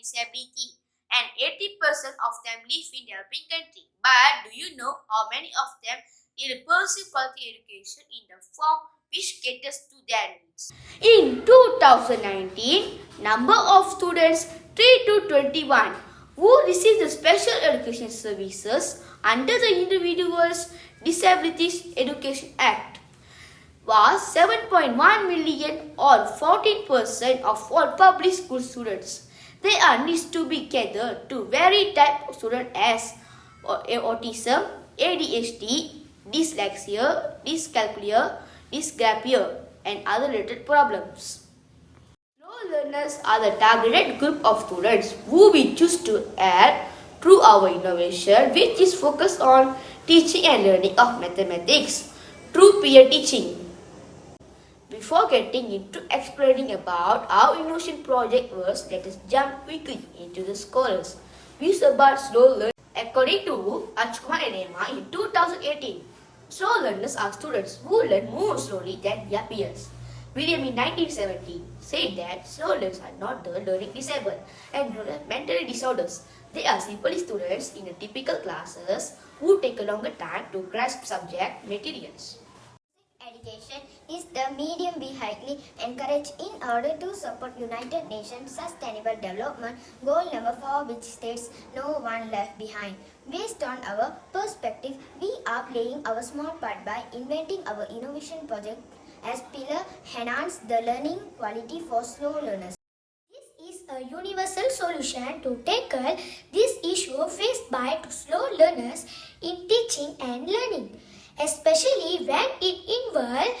disability, and 80% of them live in developing countries. But do you know how many of them need pursue quality education in the form which caters to their needs? In 2019, number of students 3 to 21 who received the special education services under the Individuals Disabilities Education Act was 7.1 million or 14% of all public school students. They are needs to be catered to varied type of students as autism, ADHD, dyslexia, dyscalculia, dysgraphia, and other related problems. Slow learners are the targeted group of students who we choose to add through our innovation, which is focused on teaching and learning of mathematics through peer teaching. Before getting into explaining about how innovation project works, let us jump quickly into the scholars' views about slow learning. According to Achkumar and Emma in 2018, slow learners are students who learn more slowly than their peers. William in 1970 said that slow learners are not the learning disabled and mentally disorders. They are simply students in the typical classes who take a longer time to grasp subject materials. Education is the medium we highly encourage in order to support United Nations Sustainable Development Goal number 4, which states no one left behind. Based on our perspective, we are playing our small part by inventing our innovation project as pillar enhance the learning quality for slow learners. This is a universal solution to tackle this issue faced by slow learners in teaching and learning, especially when it involves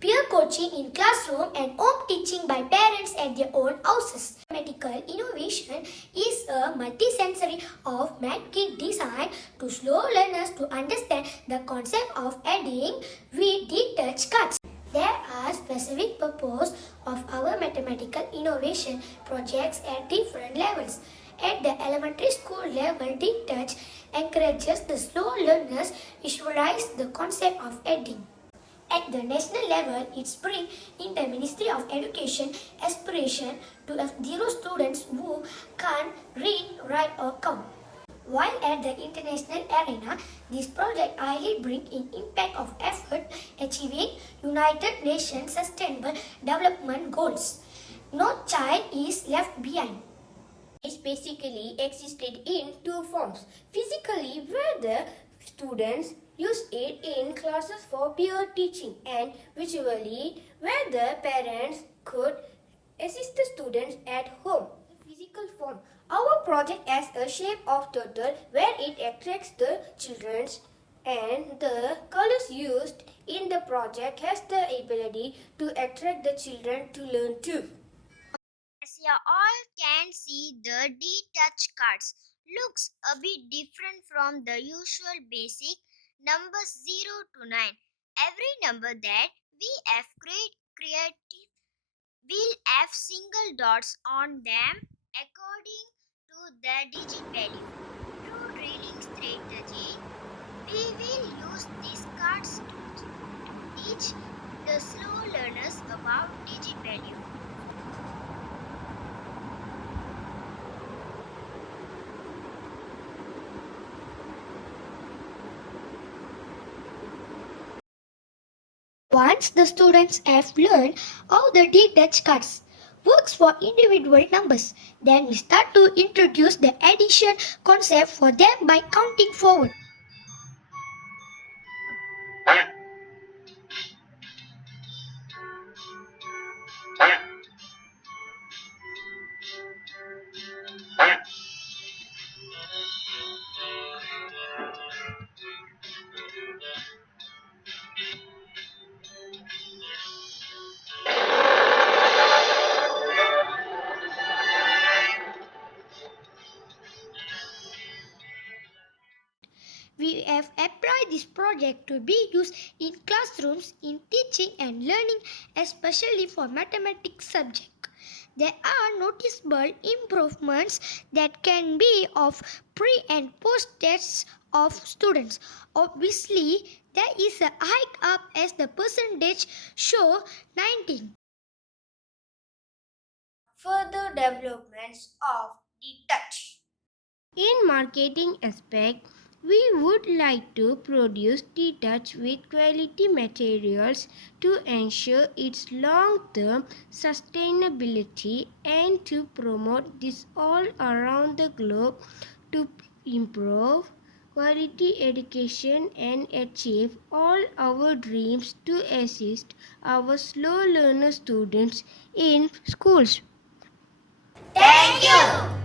peer coaching in classroom and home teaching by parents at their own houses. Mathematical innovation is a multisensory of math kit designed to slow learners to understand the concept of adding with detached cards. There are specific purposes of our mathematical innovation projects at different levels. At the elementary school level, DTouch encourages the slow learners visualize the concept of adding. At the national level, it brings in the Ministry of Education aspiration to have zero students who can't read, write or count. While at the international arena, this project highly brings in impact of effort achieving United Nations Sustainable Development Goals. No child is left behind. It basically existed in two forms. Physically, where the students use it in classes for peer teaching, and visually, where the parents could assist the students at home. Physical form. Our project has a shape of turtle where it attracts the children, and the colors used in the project has the ability to attract the children to learn too. As you all can see, the D-Touch cards looks a bit different from the usual basic numbers 0 to 9. Every number that we have created will have single dots on them according to the digit value. Through reading strategy, we will use these cards to teach the slow learners about digit value. Once the students have learned how the detached cards works for individual numbers, then we start to introduce the addition concept for them by counting forward. We have applied this project to be used in classrooms in teaching and learning, especially for mathematics subject. There are noticeable improvements that can be of pre and post tests of students. Obviously, there is a hike up as the percentage show 19. Further developments of T-Touch. In marketing aspect, we would like to produce T-Touch with quality materials to ensure its long-term sustainability and to promote this all around the globe to improve quality education and achieve all our dreams to assist our slow learner students in schools. Thank you.